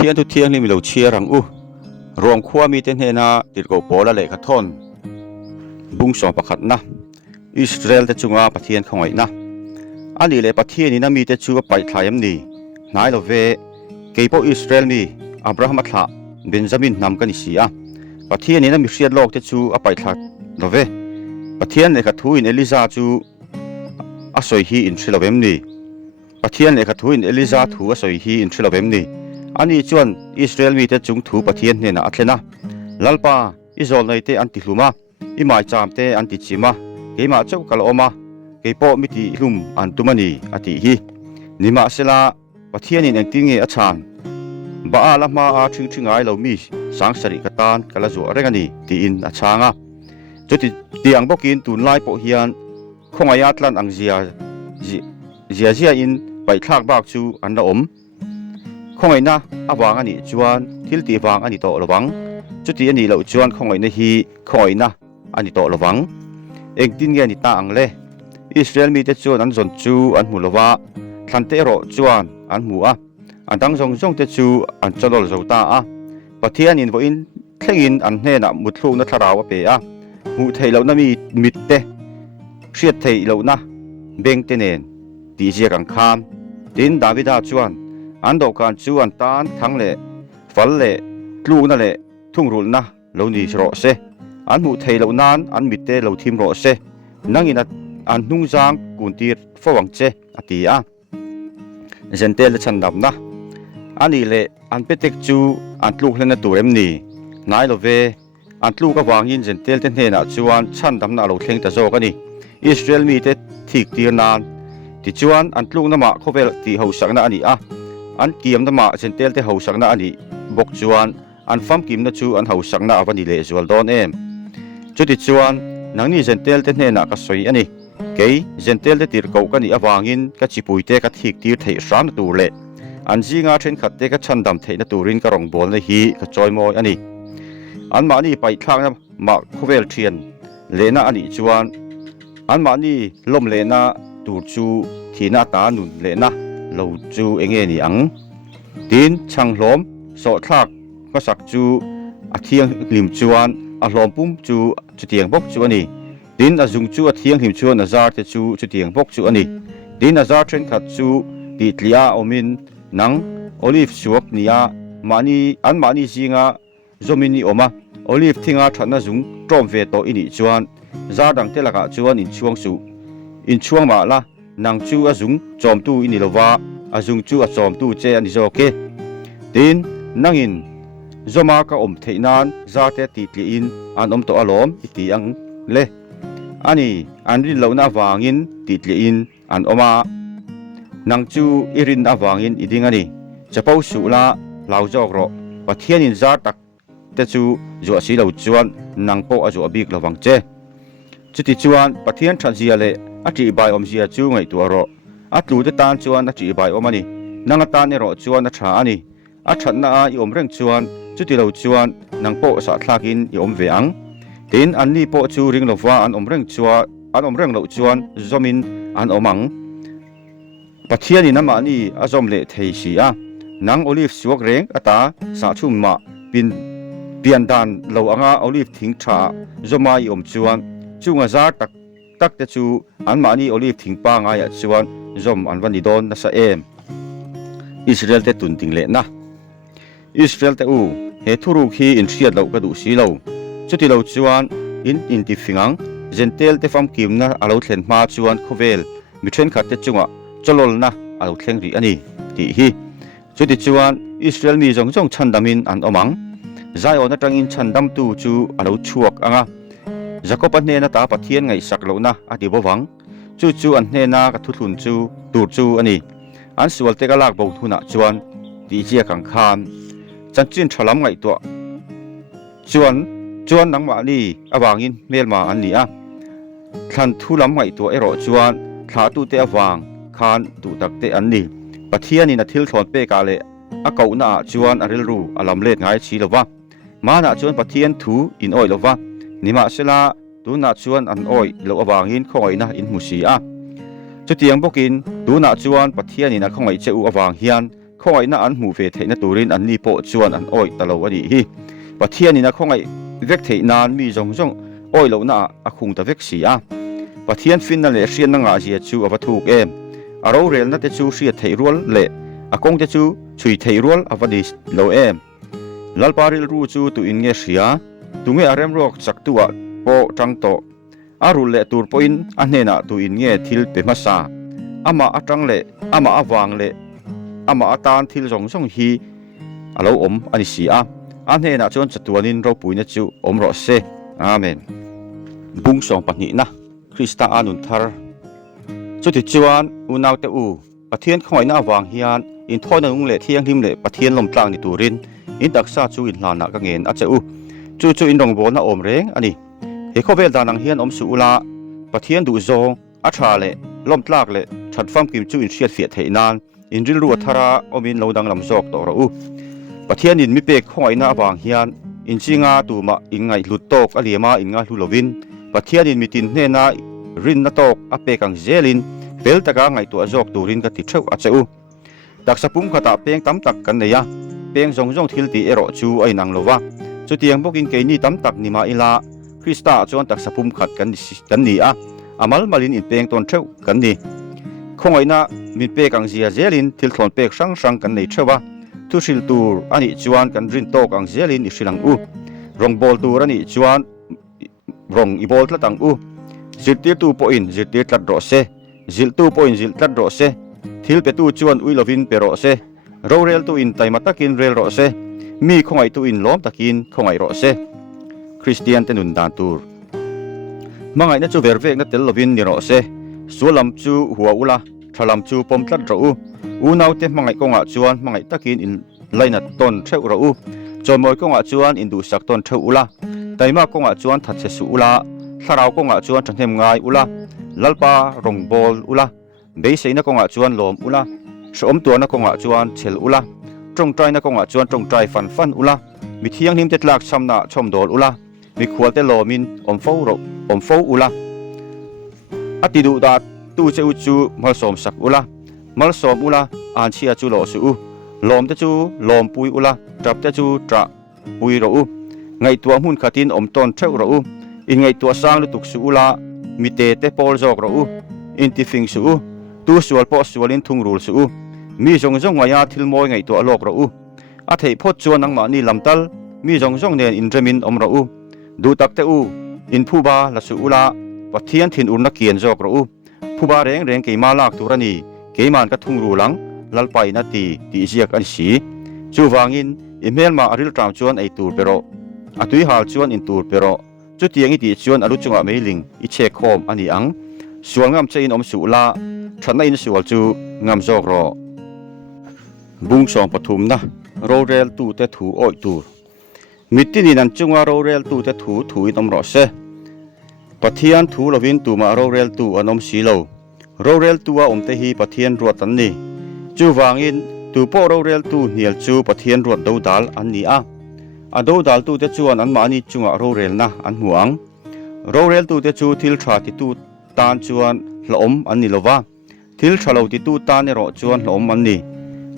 เทียนทุเทียงนี่มีเหล่าเชียรังรวมขั้วมีเต็นเฮนาติดกับโปละเล็กทอนบุ้งสองประคัดนะอิสราเอลจะจุงอาประเทียนของไอ้นะอันนี้เลยประเทียนนี้นะมีแต่ชูไปทายมนี่นายเราเวเกี่ยวอิสราเอลนี่อับราฮัมละเบนจามินนำกันสิอ่ะประเทียนนี้นะมีเสียโลกจะชูไปทายเราเวประเทียนเลยกระทุยเอลิซาชูอาศัยฮีอินทริลเวมนี่ประเทียนเลยกระทุยเอลิซาถูอาศัยฮีอินทริลเวมนี่อันนี้ชวนอิสราเอลมีแต่จุงถูประเทียนเนี่ยนะอัตเลนะลัลปาอิสราเอลในเตอันติลุมาอิหมายจามเตอันติจิมาเกี่ยมาเจ้ากะลอมาเกี่ยปอมิติลุมอันตุมานีอติฮีนิมาเสลาประเทียนนี่เองติงเงอชานบ้าละมาอาชิงไงเรามีสังสริกตานกะละจัวเรงนี่ตีอินอาชางะจุดที่อังบอกินตุนไลปอเฮียนคงอายาตลันอังเจียอินไปทากบากจูอันละคงไอ้นะอวางอันนี้จวนทิลตีวางอันนี้โตระวังจุดที่อันนี้เราจวนคงไอ้นะฮีคงไอ้นะอันนี้โตระวังเองตินเงี้ยนี่ตาอังเล่อิสราเอลมีแต่จวนอันสนจูอันหมู่ละวะทันเตโรจวนอันหมู่อันตั้งจงแต่จูอันจลลตาประเทศนี้ว่าอินเท่งอันเฮนะมุดลูกนัทราวเปียหมู่ไทยเรานะมีมิดเตเชียดไทยเรานะเบงเตเนนตีเจียกังคามดินดาวิดาจวนอันดอกการจวนตานทั้งเล่ฟัลเล่ลูกนั่นเล่ทุ่งรุนนะเราหนีรอเสอันหมู่ไทยเรานั้นอันมิดเตเราทีมรอเสนั่งอินอันนุ่งจางกุนตีฝวังเจอติอาเจนเตลชันดับนะอันนี้เล่อันเป็ดเต็กจูอันลูกเล่นตัวเอ็มนี่นายเราเวอันลูกก็วางยินเจนเตลเทนเฮนะจวนชันดับนะเราเข่งตะโจกันนี่อิสราเอลมีแต่ทิกตีนานที่จวนอันลูกน้ำมาเขาเวลที่เขาสักนะอันนี้อันกิมน้ำมาเจนเตลที่เขาสักนะอันนี้บกจวนอันฟัมกิมนะจูอันเขาสักนะวันนี้เละจวนโดนจุดที่จวนนังนี่เจนเตลเทนเฮนะก็สวยอันนี้เกย์เจนเตลที่ตีร์เก่ากันนี่วางยินก็จิปุยเตก็ทิกตีร์ไทยสามตัวเละอันจีงาเช่นขัดเตก็ชันดำไทยนะตัวรินก็รองบอลเลยฮีก็จอยมอยอันนี้อันมานี่ไปทางนะมาคูเวลเทียนเลนะอันนี้จวนอันมานี่ล้มเลนะตูจูที่หน้าตาหนุนเลนะเราจูเองนี่อังดินช่างล้มโสดทักก็สักจูอาเทียงลิมจวนอาล้อมปุ่มจูจุดเตียงบกจูอันนี้ดินอาจุงจูอาเทียงลิมจวนอาซาร์เตจูจุดเตียงบกจูอันนี้ดินอาซาร์เทนขัดจูติดเลียอมินนังโอลิฟสวกนี่มานี่อันมานี่จิงาจอมินี่อมาโอลิฟทิ้งอาทันนะจุงตรอมเวโตอินิจวนซาดังเตลักจวนอินช่วงสูอินช่วงมาละนังจูอาจุงจอมตูอินิลวาอาจุงจูอาจอมตูเจอันนี้โอเคดินนังอินจอมากะเทนานซาเตติดลีอินอันโตอารมอิติอังเลอันนี้อันริลาวนาวางอินติดลีอินอันมานังจูอิรินอาวางอินอิดิงอันนี้จะปูสุลาลาวจอกรอปะเทียนินซาตักเตจูจัวสีลาวจวนนังโปอจัวบิกลาวังเจจุดที่จวนปะเทียนทันเจียเลอธิบายอมเจียจูไงตัวรออัตลูเตตานจวนอธิบายอมันนี่นังตานเนรอจวนนัชาอันนี้อัชันนาออมเร่งจวนจุดที่ลาวจวนนังโปสัตลากินอมเวียงดินอันนี้โปจูริงลาวาอันอมเร่งจวนอันอมเร่งลาวจวนจอมินอันอมังปะเทียนี่น้ำมันนี่อาจอมเละเทียสีนังโอลิฟสวกเร่งอัตาสาชุมมาเป็นเปลี่ยนดานเราอ่างโอลิฟทิ้งชาจอมายอมจวนจูงาซาตักแต่จูอันมานี่โอลิฟทิ้งปางายจวนจอมอันวันนี้โดนนัสเอมอิสราเอลเตตุนติงเละนะอิสราเอลเตอูเฮทุรุขีอินเชียดเรากระดูสีเราจุดที่เราจวนอินติฟิงังเจนเตลเตฟัมกิมนะอาเราเทนมาจวนโคเวลมิเทรนขัดเตจุงะจลลนะอาลูกเข่งรีอันนี้ที่ฮีจุดที่จวนอิสราเอลมีจงชันดามินอันอมังใจอ่อนจังอินชันดำตูจูอาลูกชวกอ่ะจะก็ปันเนนตาปัทเทียนไงสักเหล่านะอดีบวังจูอันเนนากับทุลุนจูตูจูอันนี้อันสวลเตกลากบงทุนจวนดีเจียกังคานจันจินฉลามไงตัวจวนนังมานี่อวางอินเมลมาอันนี้ทันทุลำไงตัวไอรอจวนขาตูเตอวางคานดูตักเตอันนี้ปะเทียนี่นัทิลทอนเปกาเลเก่าหน้าจวนอริลรูอลำเล็ดง่ายชีลวะมาหน้าจวนปะเทียนถูอินอ้อยลวะนิมาเสลาดูหน้าจวนอันอ้อยลวางอินของไอนะอินมุสีจุดเตียงบกินดูหน้าจวนปะเทียนี่นักของไอเจ้าอวางเฮียน khong ai na an mu ve theina turin an ni po chuan an oi talo ani hi pathian ina khong ai vek thei nan mi jong jong oi lo na a khung ta vek sia pathian fin na le rian na nga zia chu awathuk em aro rel na te chu ria thei rual le akong te chu chui thei rual awadi lo em lalparil ru chu tu in nge ria tu nge arem rok chak tuwa po tang to arul le tur point anena tu in nge thil pe masa ama atang le ama awang le ama atan thil jong jong hi alo om ani sia anena chon chatuanin ro puina chu om ro se amen bung song pahni na krista anun thar chuti chuan unaw te u pathian khoi na awang hian in thona ung le thiang him le pathian lom tlang ni turin in taksa chu in hlana ka ngen a cheu chu in rong bol na om reng ani he khovel danang hian om su ula pathian du zong a tha le lom tlak le that fam kim chu in hriat fiat theinan in ril ru thara omin lodang lam zok to ro u pathian in mi pek khoi na awang hian in chinga tu ma ingai hlut tok aliama inga hlulovin pathian in mitin hne na rin na tok a pekang zelin bel taka ngai tu azok turin ka ti theu a cheu taksapum khata peng tam tak kan neya peng jong jong thil ti ero chu ai nang lova chu tiang bokin ke ni tam tak ni ma ila krista chon taksapum khat kan ni a amal malin in peng ton theu kan ni khongaina min pekang zia zelin thil thon pek sang sang kan nei thewa tu sil tur ani chuan kan rin tok ang zelin i silang u rong bol tur ani chuan rong i bol tlatang u zirtir tu po in zirtir tlat ro se zil tu po in zil tlat ro se thil pe tu chuan uilovin pe ro se ro rel tu in taimatakin rel ro se mi khongai tu in lom takin khongai ro se christian tenun dan tur mangai na chu vervek na tel lovin ni ro se sulam chu huwa ula thalam chu pom tlat ro u naw te mangai konga chuan mangai takin in laina ton theu ro u chomoi konga chuan in du sak ton theu ula taima konga chuan that se su ula tharau konga chuan thnem ngai ula lalpa rong bol ula beiseina konga chuan lom ula som tuana konga chuan chel ula trong trai na konga chuan trong trai fan ula mi thiang nim te tlak samna chom dol ula mi khwal te lomin om fo ula ati du da tu cheu chu mal som sak ula mal som ula an chia chu lo su lom te chu lom pui ula trap te chu tra pui ro u ngai tua hun khatin om ton theu ro u in ngai tua sang lu tuk su ula mi te pol jok ro u in ti fing su tu sual po sualin thung rul su mi jong jong ngaya thil moi ngai tua lok ro u a thei phot chuan ang ma ni lamtal mi jong jong nen in remin om ro u du tak te u in phuba la su ula pathian thin urna kian jok ro u phuba reng ke ma lak turani ke man ka thung rulang lalpai na ti ziak an si chu wangin email ma aril tram chuan ei tur pero atui hal chuan in tur pero chu tiang i ti chuan alu chunga mailing I che khom ani ang sual ngam che in om su la thana in sual chu ngam jok ro bung song pathum na ro rel tu te thu oi tur mitini nan chunga ro rel tu te thu in om ro se pathian thu lovin tu ma ro rel tu anom si lo ro rel tu a om te hi pathian ruat an ni chu wangin tu po ro rel tu nial chu pathian ruat do dal an ni a do dal tu te chuan an mani chunga ro rel na an huang ro rel tu te chu thil tha ti tu tan chuan hlom an ni lova thil thalo ti tu tan ne ro chuan hlom an ni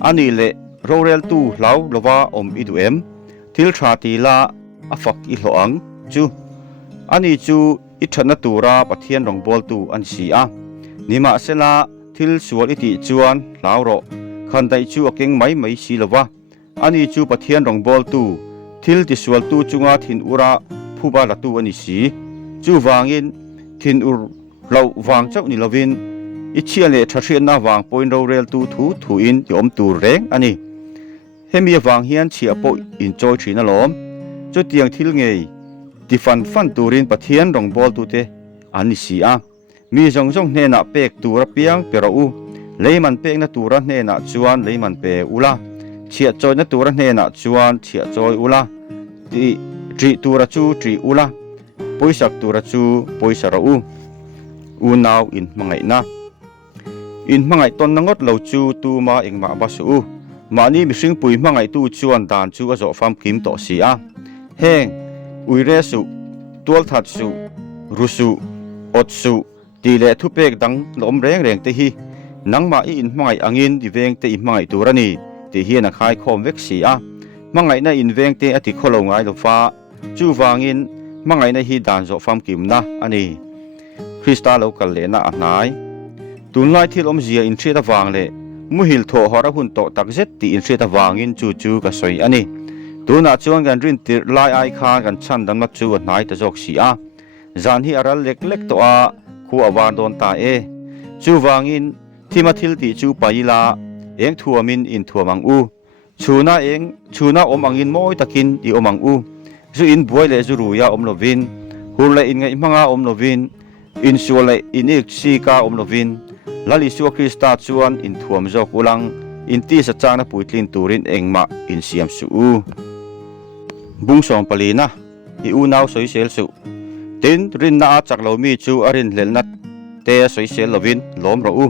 ani le ro rel tu hlau lova om I du em thil tha ti la a fak I hloang chu ani chu I thana tura pathian rong bol tu an si a nima sela thil sual I ti chuan hlau ro khan dai chu akeng mai si lova ani chu pathian rong bol tu thil ti sual tu chunga thin ura phuba la tu ani si chu wangin thin ur lo wang chau ni lovin I chia le tharian na wang point ro rel tu thu in yom tur reng ani hemi wang hian chia po in choi thina lom chu tiang thil ngei ti fan turin pathian rong bol tu te ani si a mi jong hne na pek tura piang pero u leiman pek na tura hne na chuan leiman pe ula chia choi na tura hne na chuan chia choi ula ti tri tura chu tri ula poisak tura chu poisa ro u naw in mangai na in mangai ton nangot lo chu tu ma engma basu mani mising pui mangai tu chuan dan chu a zo fam kim to si a heng uire su tual that su rusu ot su ti le thu pek dang lom reng te hi nangma I in mangai angin di veng te I mangai turani ti hian a khai khom vek si a mangai na in veng te ati kholo ngai lo fa chu wangin mangai na hi dan zo fam kim na ani Krista lo kal le na anai tunlai thil om zia in theta wang le mu hil tho hora hun to tak zet ti in theta wangin chu chu ka soi ani tuna chuan gan rin tir lai ai kha gan chan dan ma chu nai ta jok si a zan hi aral lek lek to a khu awan don ta e chu wangin thimathil ti chu paila eng thuamin in thuamang u chuna om angin moi takin i omang u zu in buai le zu ruya om lovin hurle in ngai manga om lovin in suale in ik si ka om lovin lali su Krista chuan in thuam jok ulang in ti sa chana puitlin turin engma in siam su u bungsong palina i u naw soi sel su tin rin na chak lo mi chu arin lelnat te soi sel lovin lom ro u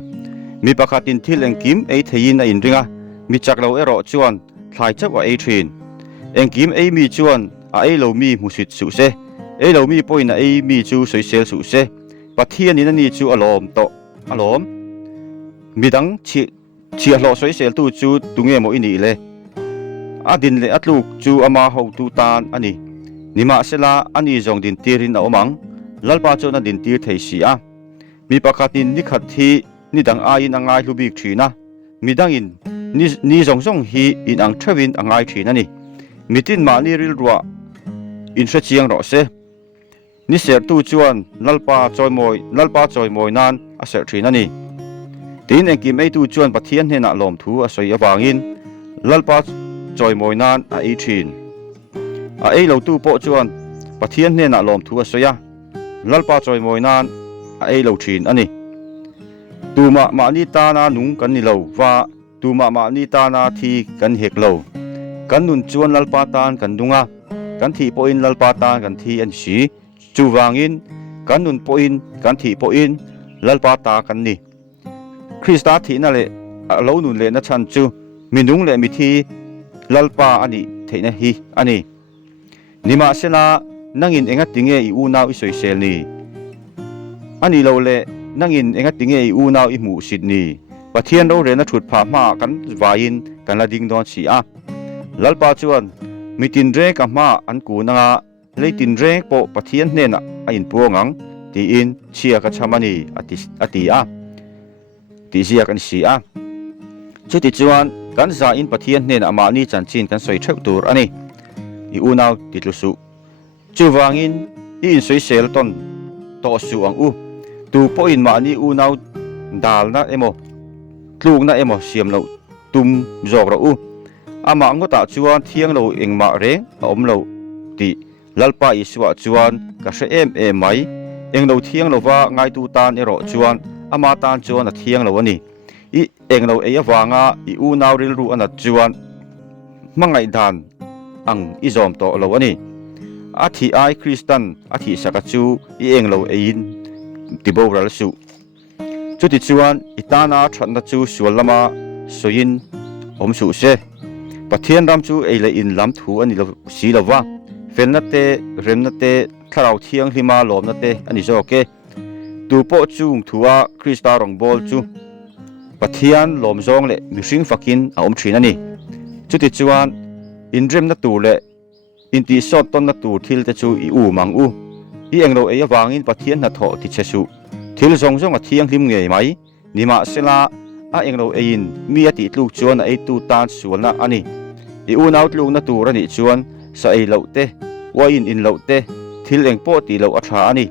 mi pakhatin thil engkim ei thein a in ringa mi chak lo ero chuan thlai chak wa ei thin engkim ei mi chuan a ei lo mi musit su se ei lo mi poina ei mi chu soi sel su se pathian in ani chu alom to alom midang chi lo soi sel tu chu tunge mo ini le adin le atluk chu ama ho tu tan ani nima sela ani jong din tirin a omang lalpa chona din tir thei si a mi pakhatin ni khat thi ni dang a in angai lubik thina midang in ni jong jong hi in ang thawin angai thina ni mitin ma ni ril ruwa in sha chiang ro se ni ser tu chuan lalpa choi moi nan a ser thina ni tin engki mei tu chuan pathian hena lom thu a soi awangin lalpa choi moi nan a ei thin a ei lo tu po chuan pathian hena lom thu a soya lalpa choi moi nan a ei lo thin ani tuma ma ni ta na nung kan ni lo wa tuma ma ni ta na thi kan hek lo kan nun chuan lalpa tan kan dunga kan thi po in lalpa tan kan thi an si chu wangin kan nun po in kan thi po in lalpa ta kan ni Krista thi na le lo nun le na chan chu minung le mi thi lalpa ani theina hi ani nima sela nangin enga tinge I u naw I soi sel ni ani lo le nangin enga tinge I u naw I mu sit ni pathian ro re na thut pha ma kan wain kan la ding don si a lalpa chuan mitin re ka ma an ku na leitin re po pathian hne na a in puangang ti in chia ka chamani ati a ti sia kan si a chuti chuan kan za in pathian hne na ma ni chan chin kan soi thep tur ani I u naw titlusu chu wangin I in soi sel ton to su ang u tu po in ma ni u naw dal na emo tlung na emo siam lo tum jok ro u ama ngota chuan thiang lo engma reng om lo ti lalpa I suwa chuan ka hre em mai englo thiang lo wa ngai tu tan ero chuan ama tan chuan a thiang lo ani I englo e awanga I u naw ril ru ana chuan mangai dan ang I zom to lo ani a thi ai Kristan a thi saka chu I englo ein tiboral su chuti chuan itana thatna chu sualama soin om su se pathian ram chu eile in lam thu ani lo si lova felna te remna te tharau thiang hlima lomna te ani zo ke tu po chung thuwa Krista rong bol chu pathian lom zong le mihring fakin a om thin ani chuti chuan in remna tu le in ti sot ton na tu thil te chu I u mang u I englo e awangin pathian na tho ti chesu thil zong zong a thiang hlim nge mai nima sela a englo ein mi ati tluk chuan a ei tu tan sualna ani I u naw tluk na tur ani chuan sa ei lo te wa in lo te thil eng po ti lo a tha ani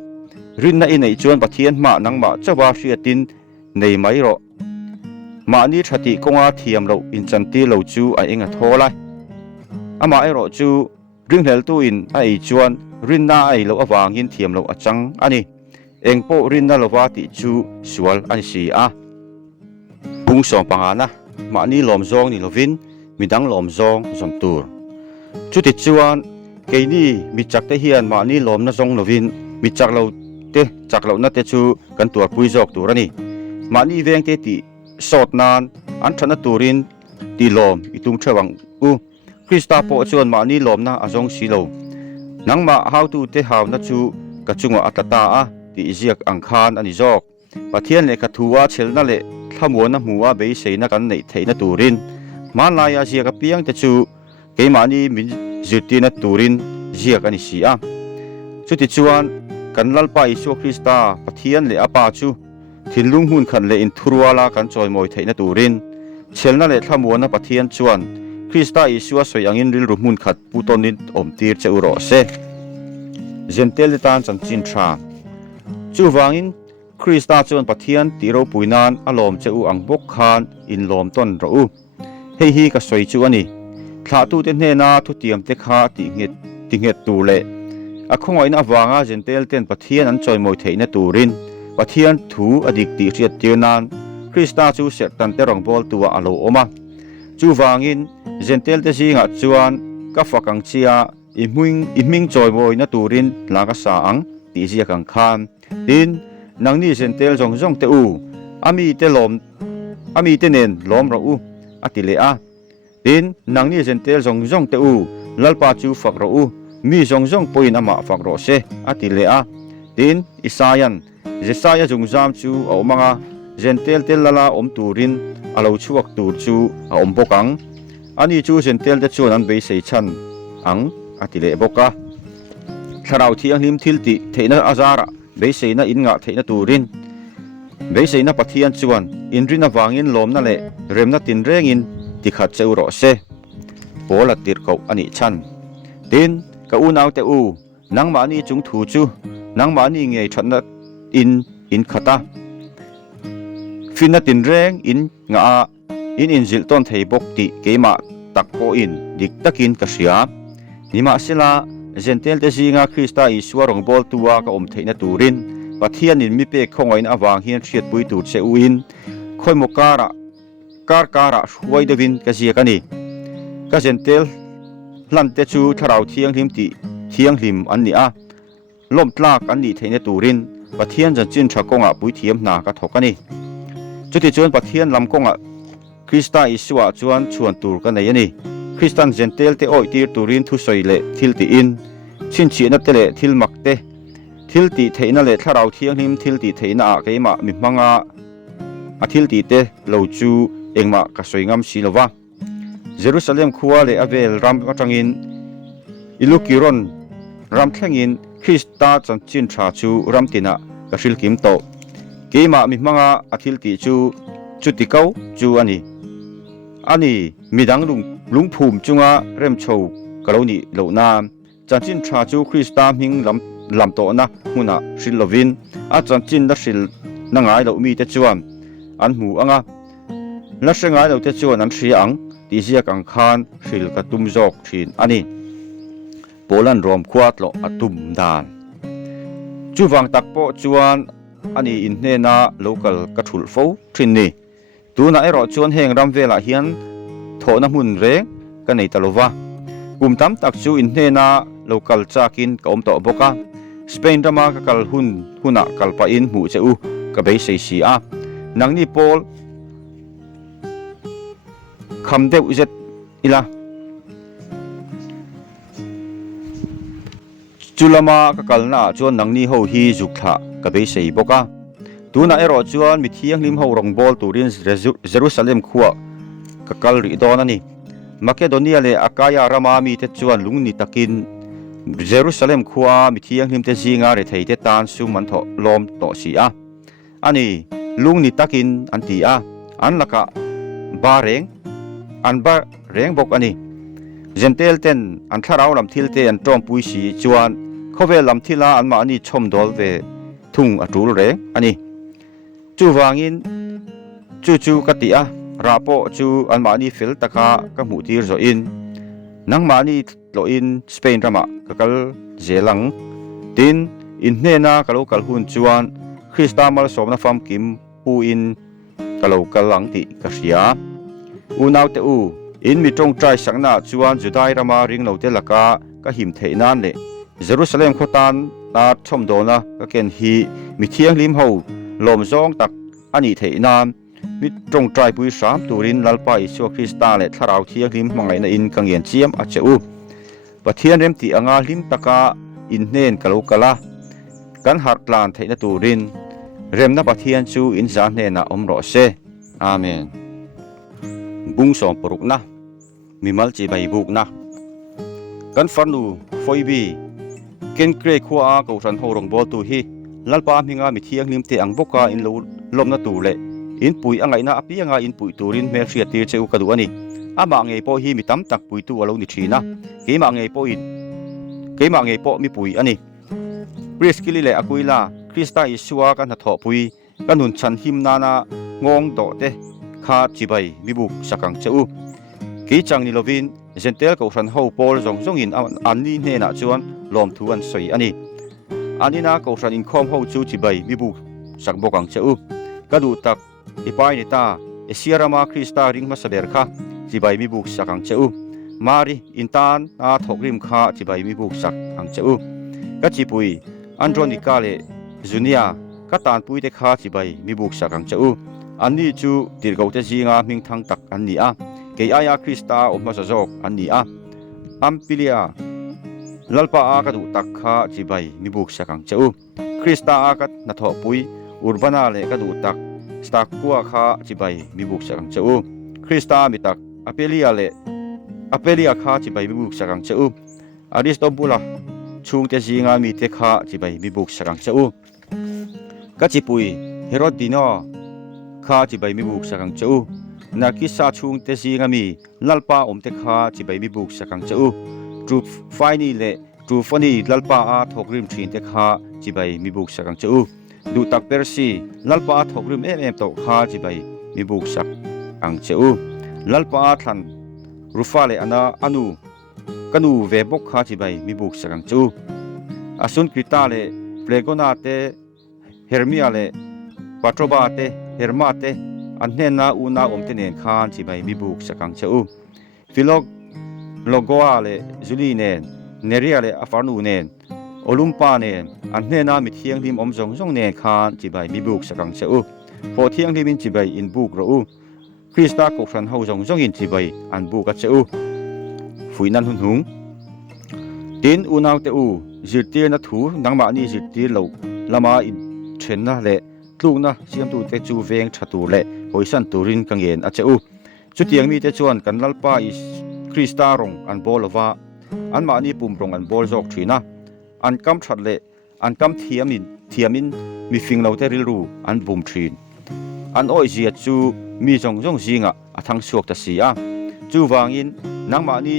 rin na in ei chuan pathian ma nangma chawa hriatin nei mai ro ma ni thati konga thiam lo in chanti lo chu a enga tholai ama ai ro chu ringhel tu in a ei chuan rin na ai lo awangin thiam lo achang ani engpo rin na lova ti chu sual an si a bung som pangana ma ni lom zong ni lovin midang lom zong zom tur chuti chuan keini mi chak te hian ma ni lom na zong lovin mi chak lo na te chu kan tur pui jok tur ani ma ni veng te ti sot nan an thana turin ti lom itum thawang u Krista po chuan ma ni lom na azong si lo nangma how tu te haw na chu ka chunga atata a ti ziak angkhan ani jok pathian le ka thuwa chelna le thamona muwa be seina kan nei theina turin มาลายาเสียกับเปียงแต่จูเกมานีมิจุดที่นัดตูรินเสียกันนิสิอาจุดที่จวนกันลัลปาอิสุคริสตาปะเทียนเลอปาจูทินลุงหุ่นขันเลอินทรัวลากันจอยมอยไทยนัดตูรินเชลนั่นเลทำมวนะปะเทียนจวนคริสตาอิสุสวยยังอินริลรุมุนขัดปูตอนินอมตีร์เจอุโรเซเจนเตลตานจันจินทราจูวางอินคริสตาจวนปะเทียนตีโรปุยนานอารมณ์เจอุอังบกคานอินลมต้นรูเฮฮีก็สวยจวนนี่ถ้าตูเตนเฮนาทุเตียมเตคาติเงตตูเลอะคงไว้นะวางอาเจนเตลเตนปะเทียนอันจอยมอยเทนตูรินปะเทียนถูอดิกติเรียดเตียนานคริสตาจูเสตันเตรองบอลตัวอโลอมาจูวางอินเจนเตลเตซิงะจวนกับฟักังเชียอิมิงจอยมอยนตูรินลากษาอังติเสียกังคานดินนังนี่เจนเตลจงเตอูอามีเตเนนลมรูอติเลอาดินนังนี่เซนเตลจงเตอูลัลปาจูฟักรูมีจงปอยนามาฟักโรเซอติเลอาดินอิสายันเจสายาจงจามจูเอามังาเซนเตลเตลลาอมตูรินอาลูชูอักตูจูอาอมบกังอันนี้จูเซนเตลเตจูนันเบยเซชันอังอติเลบกะถ้าเราที่อังลิมทิลติเทนอาซาระเบยเซนะอินงะเทนตูรินเบยเซนะปะเทียนจวนอินรินวางอินลมนั่นแหละเริ่มนัดตินเร่งอินที่ขัดเจ้าโรเซโปลัดติร์เขาอันนี้ชันดินกับอูนาวเตอูนังมานีจุงถูจูนังมานีเงยชันนัดอินขัดตาฟินนัดตินเร่งอินงาอินจิลต้นเทบกติเกมาตักโกอินดิกตักินกษยานิมาสิลาเจนเตลเตซิงาคริสตาอิสวารองบอลตัวกับอมเทนตูรินปะเทียนินมิเปกคงไว้นอวางเฮียนเชียดปุยตูดเซอูอินคอยมการะการะช่วยเดวินกะเสียกันนี่กะเซนเตลลันเตจูทาราวเทียงหิมอันนี้อ่ะล้มตลากอันนี้เทนตูรินปะเทียนจะจินชะกงอ่ะปุยเทียมนากะทกันนี่จุดที่จวนปะเทียนลำกงอ่ะคริสตาอิสวะจวนชวนตูกันในยันนี่คริสตันเซนเตลเตโอตีตูรินทุสอยเลทิลตีอินชินชีนับเตเลทิลมักเตทิลตีเทนเลทาราวเทียงหิมทิลตีเทนอ่ะเกยมามิมังอ่ะอาทิลตีเตโลจูเองมากระสวยงามสิลวะเยรูซาเล็มขัวเลอเวลรัมกังอินอิลุกิรอนรัมแข่งอินคริสตาจันจินชาจูรัมตินะกระสิลกิมโตเกมามิมังอาทิลติจูจุติเกาจูอันนี้มีดังลุงภูมิจุงะเริ่มโชว์กะโลนี่โลนามจันจินชาจูคริสตามิงลำโตนะมุนะสิลวินอาจันจินดัสิลนังไงเรามีแต่จวนอันหมูอังนักเสงายเราจะชวนนั้นเสียงที่เสียกังคานสิลกตุมจอกชินอันนี้โปลันรวมควาดโลอตุมดานจูวังตักโปจวนอันนี้อินเนนาโลกลกระทุลฟูทินนี่ตัวนั้นไอรอจวนแห่งรำเวลาเฮียนโถน้ำหุ่นเร่กันในตลอดกลุ่มตั้มตักจูอินเนนาโลกลจากินกับอมโตบกะสเปนรามากกัลหุ่นกัลปะอินหูเจ้ากับเบสเซียนังนี่โปลคำเดวเจ็ดอีละจุลมากัลนาจวนนังนี่เขาฮีจุกทะกับเบสเซียบกะตัวนั้นรอจวนมิเทียงลิมเขารองบอลตูรินเยรูซาเล็มขัวกัลริดอนันนี่มาเคโดเนียเลอากายารามามีเตจวนลุงนิตักินเยรูซาเล็มขัวมิเทียงลิมเตจิงาเรไทเตตานซูมันทอลมโตสีอาอันนี้ลุงนิตักินอันตีอาอันละกะบาเรงอันบาเรงบกอันนี้เจนเตลเตนอันทาราวลำทิลเตอันตรอมปุยสีจวนเขาเวลำทิลาอันมาอันนี้ชมดอลเวทุ่งอัดรูเรงอันนี้จูวางอินจูกติอาราโปจูอันมาอันนี้ฟิลตะกากะหมูตีร์โซอินนังมาอันนี้โลอินสเปนรามะกะกัลเจลังตินอินเนนากะโลกัลหุนจวนคริสตามัลสมนาฟัมกิมปูอินกะโลกัลลังติกะเสียอูนาวเตอูอินมีตรงใจสังนาจวนจุดายรามาริงโลเตละกากะหิมเทนานเลเยรูซาเล็มโคตันนาชมโดนะกะเกนฮีมีเทียงลิมเฮาลมซองตักอันนี้เทนานมิตรงใจปุยสามตูรินลัลปาอิสุคริสตาเลทาราวเทียงลิมมังไงนอินกังเยียนเจียมอาเจอูปะเทียนเรมติอังอาลิมตะกาอินเนนกะโลกะลากันหักลานเทนตูรินเรมนับปะเทียนจูอินจานเนนะอมโรเซอาเมน บุงสองปรุกนะมีมัลจีใบบุกนะกันฟันนูฟอยบีเกนเกรคัวอาเกาสันโฮรงบอลตูฮีลัลปามิงามิเทียงนิมเตอังบกาอินลมนาตูเลอินปุยอังไงนะอภิยังอินปุยตูรินเมรเชียตีเชอุกดูอันนี้อามาไงปอฮีมิตั้มตักปุยตูอลนิชีนะเกมาไงปออินเกมาไงปอมีปุยอันนี้บริสกิลิเลอกุยลาคริสตาอิสวากันทอปุยกันหุนชันหิมนานางงโตเตคาจิใบมีบุกสักังเจ้ากีจังนิโลวินเซนเตลกับสันโฮปอลจงอินอันนี้เนน่าจวนลอมทวนสวยอันนี้นะกับสันอินคอมโฮจูจิใบมีบุกสักบกังเจ้ากระดูตักอีปายนิตาเอเซียรามาคริสตาริงมาสเบร์ค่ะจิใบมีบุกสักกังเจ้ามารีอินตานอาทอกริมค่ะจิใบมีบุกสักกังเจ้าก็จิปุยอันโดรนิกาเลจูเนียก็ตานปุยเด็กค่ะจิใบมีบุกสักกังเจ้าอันนี้จูติดกับเตจิงามิงทั้งตักอันนี้เกยอายาคริสตาอมมาสจอกอันนี้อัมพิเลียลัลปาอากระดูตักข้าจิใบมีบุกสักกังเจ้าคริสตาอากัดนัทอปุยอุรบานาเลกระดูตักสตากัวข้าจิใบมีบุกสักกังเจ้าคริสตามิตักอเปเลียข้าจิใบมีบุกสักกังเจ้าอาริสโตบุลาชุงเตจิงามีเตข้าจิใบมีบุกสักกังเจ้ากัจิปุยเฮโรดิโนข้าจิใบมีบุกสักกังเจ้านักกิสาชุงเตจิงามีลัลปาอมเตข้าจิใบมีบุกสักกังเจ้าจูไฟนี่เลจูฟนี่ลัลปาอาทอกริมชินเตข้าจิใบมีบุกสักกังเจ้าดูตักเปอร์ซีลัลปาทอกริมโตข้าจิใบมีบุกสักกังเจ้าลัลปาทันรูฟาเลอนูกันูเวบกข้าจิใบมีบุกสักกังเจ้าอาสุนคริตาเลเฟลโกนาเตเฮร์มิอาเลปาโตรบาเตเฮร์มาเตอันเนนาอูนาอมเตเนนคานจิใบมีบุกสักกังเจ้าฟิโลโกอาเลจูลีเนนเนเรียเลอาฟานูเนนโอลุมปาเนนอันเนนามิเทียงริมอมจงเนนคานจิใบมีบุกสักกังเจ้าพอเทียงริมินจิใบอินบุกรูคริสตากุฟันเฮาจงอินจิใบอันบุกกัจเจ้าฟุยนันหุงดินอูนาวเตอูจิตเตียนัทูนังมานีจิตเตียโลลามาอินเชนนะเลลูกนะเสียมตูเตจูเวงชัตูเลหอยสันตูรินกังเย็นอาเจ้าจุดเตียงมีเตจวนกันลัลปาอิคริสตารงอันบอลวาอันมานีปุ่มรงอันบอลจอกทีนะอันกำชัดเลอันกำเทียมินมีฟิงเราเตริลูอันบุมทีนอันอ้อยเจียจูมีจงจิงะทั้งสวกตะเสียจูวางอินนังมานี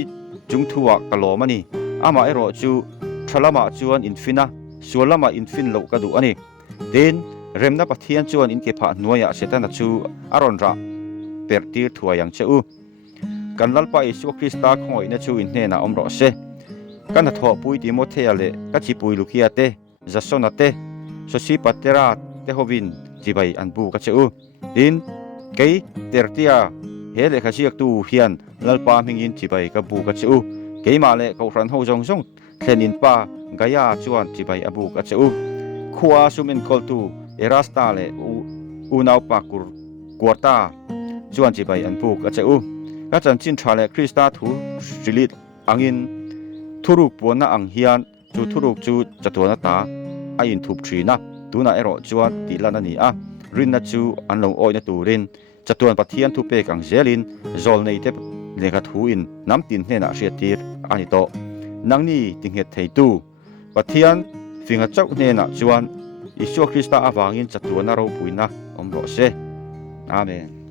จุงทัวกะโลมานีอามาเอโรจูทลามาจวนอินฟินะส่วนละมาอินฟินโลกะดูอันนี้เดินเริ่มนับเทียนจวนอินเก็บผ่านหน่วยเสตันจูอารอนระเปิดตีทัวยังเชื่อกันลัลปาอิสุคริสตาคอยนจูอินเนน่าอมรอเซกันทอปุยติโมเทเลกัจิปุยลูกิอาเตจัสโซนาเตสุสีปัตเตราเตโฮวินจิใบอันบูกัจเชื่อดินเกยเตอร์ติอาเฮเลขจิกตูเฮียนลัลปามิงอินจิใบกับบูกัจเชื่อเกยมาเลเขารันโฮจงเทนินปากายาจวนจิใบอบูกัจเชื่อขัวสุมินคอลตูเอราสตาเลอูนาวปากุรกัวตาจวนจิใบอันบูกัจเชื่อก็จันจินชาเลคริสตาทูจิลิตอังอินทุรุกปวนาอังเฮียนจูทุรุกจูจัตัวนาตาอายินทุบชีนะตูน่าเอโรจวนตีลานานีรินนาจูอันลงอ้อยนาตูรินจัตัวปัทเทียนทุเปกังเจลินจอลในเทปเลขาทูอินน้ำตินเนน่าเชียตีร์อันนี้โตนังนี้ติงเหตุไทตูปัทเทียนฟิงห์เจ้าเนน่าจวนอิสุคริสตาอาวางินจัตัวนาเราปุยนะอมโรเซอาเมน